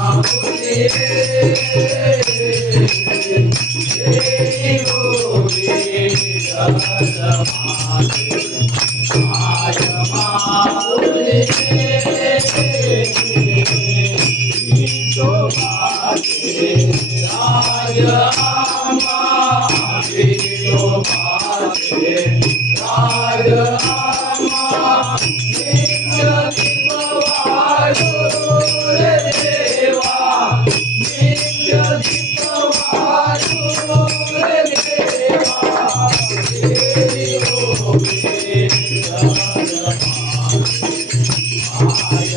Oh,